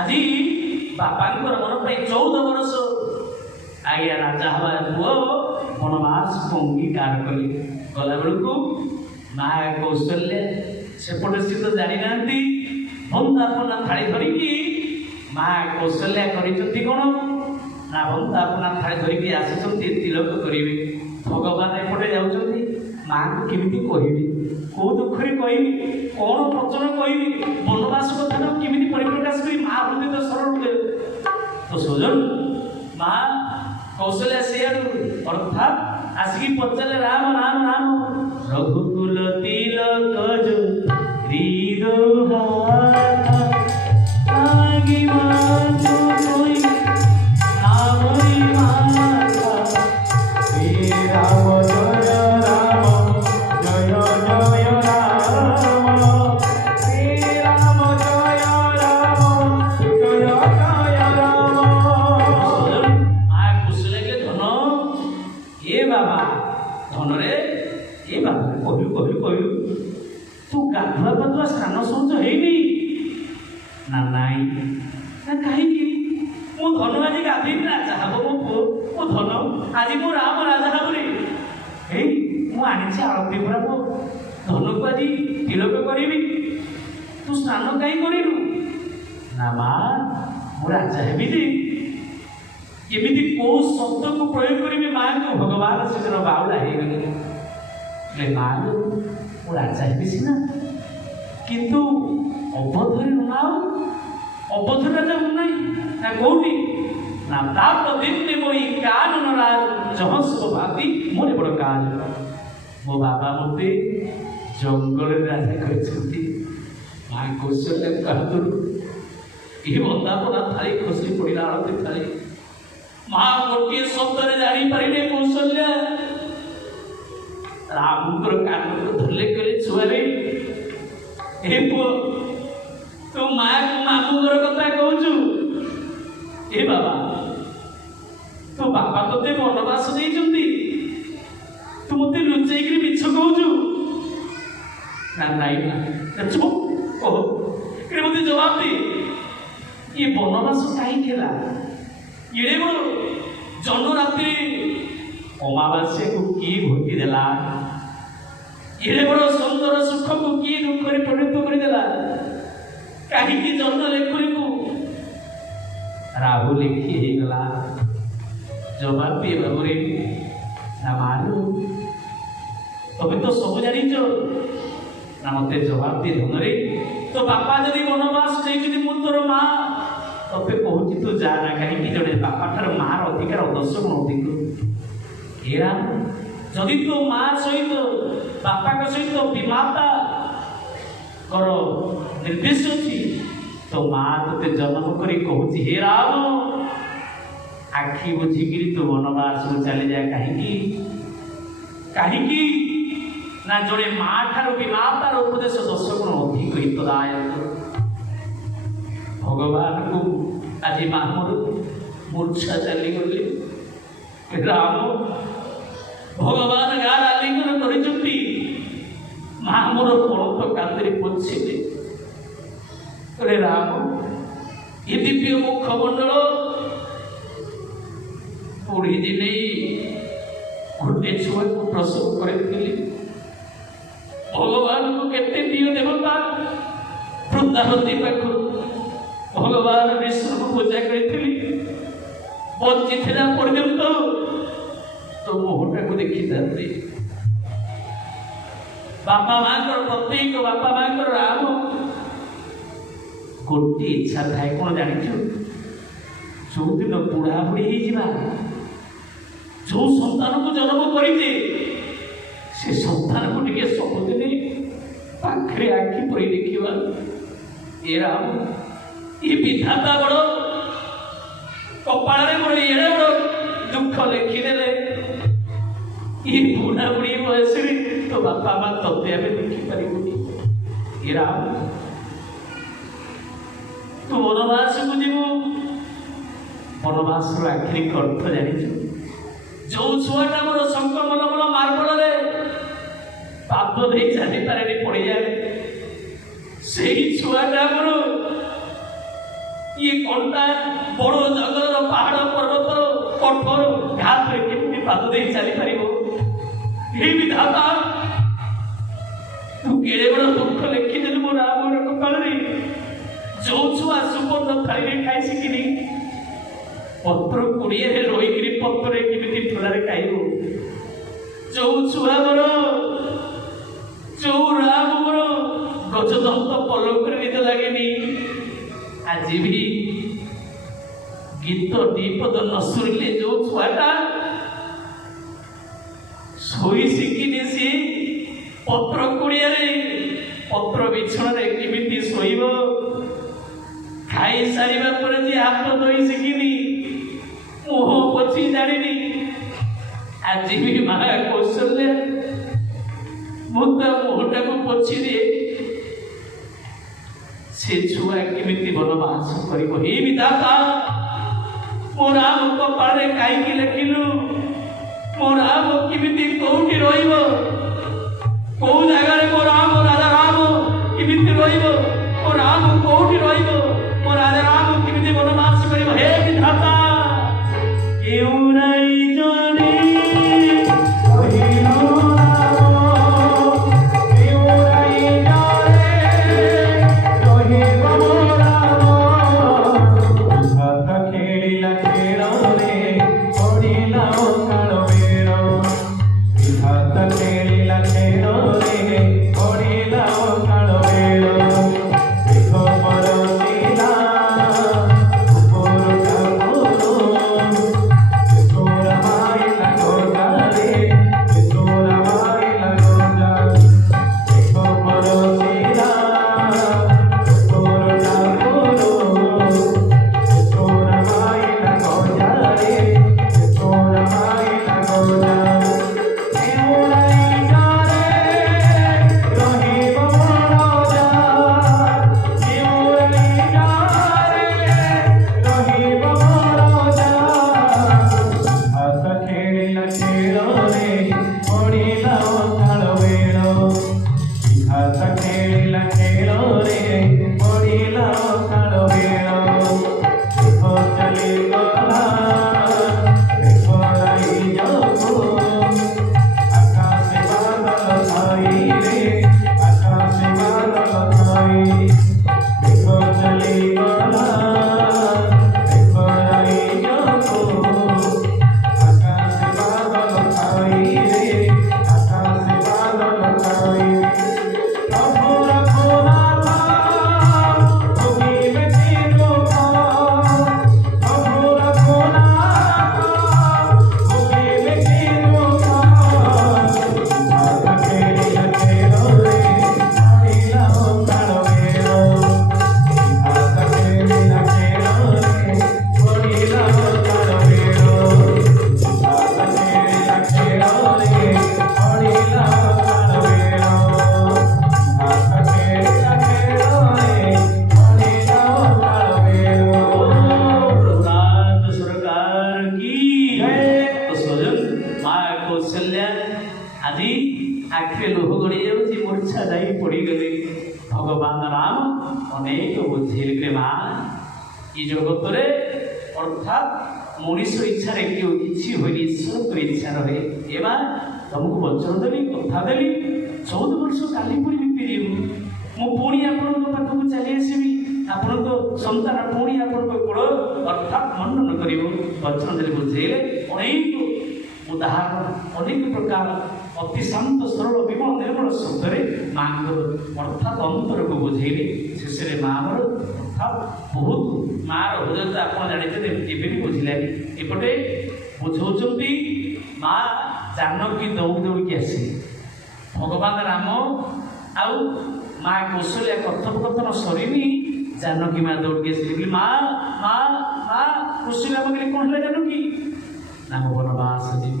আজি ବାପାଙ୍କର ମନ ପାଇଁ 14 ବର୍ଷ ଆଜ୍ଞା ରାଜା ହବା ପୁଅ ବନବାସ ଅଙ୍ଗୀକାର କଲେ। ଗଲା ବେଳକୁ ମା କୌଶଲ୍ୟା ସେପଟେ ସ୍ଥିତ ଜାଣିନାହାନ୍ତି ବନ୍ଦାପନା ଥାଳି ଧରିକି ମା କୌଶଲ୍ୟା କରିଛନ୍ତି କ'ଣ ନା ବନ୍ଦାପନା ଥାଳି ଧରିକି ଆସିଛନ୍ତି ତିଳକ କରିବେ। ଭଗବାନ ଏପଟେ ଯାଉଛନ୍ତି ମାଙ୍କୁ କେମିତି କହିବି, କୋଉ ଦୁଃଖରେ କହିବି, କ'ଣ ବଚନ କହିବି, ବନବାସ କଥାଟା କେମିତି ପରିପ୍ରକାଶ କରି ମା ହୃଦୟ ତ ସରଳ ହୃଦୟ ତ ସଜନ ମା କୌଶଲ୍ୟା ସେଆଡୁ ଅର୍ଥାତ୍ ଆସିକି ପଚାରିଲେ ରାମ ରାମ ରାମ ରଘୁକୁଲ ତିଲକ ଯୋ ସ୍ନାନ ଶୌଚ ହେଇନି ନା ନାଇଁ ନା କାହିଁକି ମୁଁ ଧନ ଆଜି ଗାଧେଇବି ରାଜା ହବ ମୋ ପୁଅ ମୋ ଧନ ଆଜି ମୁଁ ରାମ ରାଜା ହବରେ ହେଇ ମୁଁ ଆଣିଛି ଆଳତି ପୁରା ମୋ ଧନକୁ ଆଜି ତିଳକ କରିବି ତୁ ସ୍ନାନ କାହିଁ କରିଲୁ ନା ମା ମୁଁ ରାଜା ହେବି ଯେ କେମିତି କୋଉ ଶବ୍ଦକୁ ପ୍ରୟୋଗ କରିବି ମାଙ୍କୁ ଭଗବାନ ସେଦିନ ବାଉଳା ହେଇଗଲେ ମା ମୁଁ ରାଜା ହେବି ସିନା କିନ୍ତୁ ଅବଧରେ ନାଉ ଅବଧ ରାଜା ନାହିଁ ନା କୋଉଠି ନା ତାପ ଦିନେ ମୋଇ କାନନ ରାଜ ଜହସ ଭାତି ମୋର ବଡ଼ କାଜ ମୋ ବାବା ମୋତେ ଜଙ୍ଗଲରେ ରାଜା କରିଛନ୍ତି। ମା କୌଶଲ୍ୟାଙ୍କ ହାତରୁ ଏହି ବନ୍ଦାପନା ଥାଳି ଖସି ପଡ଼ିଲା ଆଳତି ଥାଳି। ମା ଗୋଟିଏ ଶବ୍ଦରେ ଜାଣିପାରିଲେ କୌଶଲ୍ୟା ରାମଙ୍କର କାନକୁ ଧରିଲେ କହିଲେ ଛୁଆରେ हे पुओ तू माँ को मामू घर कथा कहूचु हे बाबा तो बाबा तोते बनवास देइचंती तू मते लुचेइकरी मिछ कहूचु ना नाई ना चुप कहो कि मते जवाब दे ये बनवास काई केला इडे बड़ जन रात्रि अमावास्या को की भोगी देला इडे बड़ सुंदर सुख को की दुख रे परिणत कर देला कहीं जन्म लेखुरी को राहु लेखी हे गला जवाब दिए बाबरे ना मारू तबे तो सब जानी जो ना मते जवाब दिए धनरे तो बापा जदि वनवास नहीं मु तोर माँ तबे कहूँ तू जा ना कहीं जड़े बापा ठार मार अधिकार 10 गुण अधिक एरा जदि तो माँ सहित बापा का सहित विमाता कर निर्देश अच्छी तो माँ ते जन्म करी कहूँ हे राम आखि बुझिकी तू वनवास चली जाए कहीं ना जड़े माँ ठार विमातार उपदेश 10 गुण अधिक हितदायक भगवान को आज माँ मोर मूर्छा चली गली राम भगवान गार आलिंगन करिचंती माँ मोर पड़त कांदरे पोछिले अरे राम ये दिव्य मुखमंडल बुढ़ी दिने गोटे छुआ को प्रसव करथिले भगवान को केते दियो देवता वृंदावती पाखु भगवान विष्णु को पूजा करथिली बच्ची थिला पर्यंत तो मोहटा को देखी जाते बापा माँ प्रत्येक बापा माँ राम गोटे इच्छा थाए कौन जानी जो दिन बुढ़ा बुढ़ी हो जो सन्तान को जन्म करते से सन्तान को टे सबुदिन पाखे आखि परी देखा ये राम ये विधाता बड़ कपाल बड़ एड़े बड़ दुख लिखिदे ये बुढ़ा बुढ़ी बयस तो बापा माँ तत्ते आम देखिपारे ये राम तू वनवास को जीव वनवास आखिरी अर्थ जानी जो छुआटा मोर संक्रमण मोर मार्बल पाद दे चली पारे पड़ जाए से ही छुआटा मोर ये कंटा बड़ जंगल पहाड़ पर्वत कठोर घात केमती पाद दे चली पार हे विधाता तू केड़े बड़ दुख लिखिदेलु मो राम कपाल जो छुआ सुपर्ण थाली खाई शिखिनी पत्र कुड़िए रहीकि पत्र केमी ठोलारे खाइबू जो छुआ मोर जो राम मोर गजदंत पलक निद लगे आज भी गीत दीपद न शुणिले जो छुआटा शोई शिखिनी सी पत्र कुड़िया पत्र बिछण केमी शोब खाई सारा पर जी हाथ धोई शिखिनी मुह पोछि जानी आज भी माँ कौशल्या मुद्दा मुहटा को पोछि दे से छुआ केमिति बनवास करिबो हे विधाता मो राम कपाळे काईकि लेखिलु मो राम केमिति कोउठी रहिबो को जगह रे मो राम राजा राम केमिति रहिबो मो राम कोउठी रहिबो मो राजा राम केमिति बनवास करिबो हे विधाता केउ नाही जाने भगवान राम अनेक बुझेले माँ ये जगत रे अर्थात मनुष्य इच्छा किसी हुए ईश्वर इच्छा रहे ए माँ तुमको वचन देली कथा देली 14 वर्ष काली पुरी बीती मु पुणी आपण पाखक चली आसबि आपण तो संतान पुणी आपण कूल अर्थात मनन कर वचन देली बुझेले अनेक उदाहरण अनेक प्रकार अति शांत सरल विमल निर्मल शब्द माँ अर्थात अंतर को बुझेले शेष माँ अर्थात बहुत माँ हृदय तो आप जानते भी बुझलानी एपटे बुझाऊँच माँ जानकी दौड़ दौड़ी आसे भगवान राम आउ माँ कौशल्या कथोपकथन सरीनी जानकी माँ दौड़ी आस माँ माँ माँ कौशल्या कौन है जानकी ना वनवास जी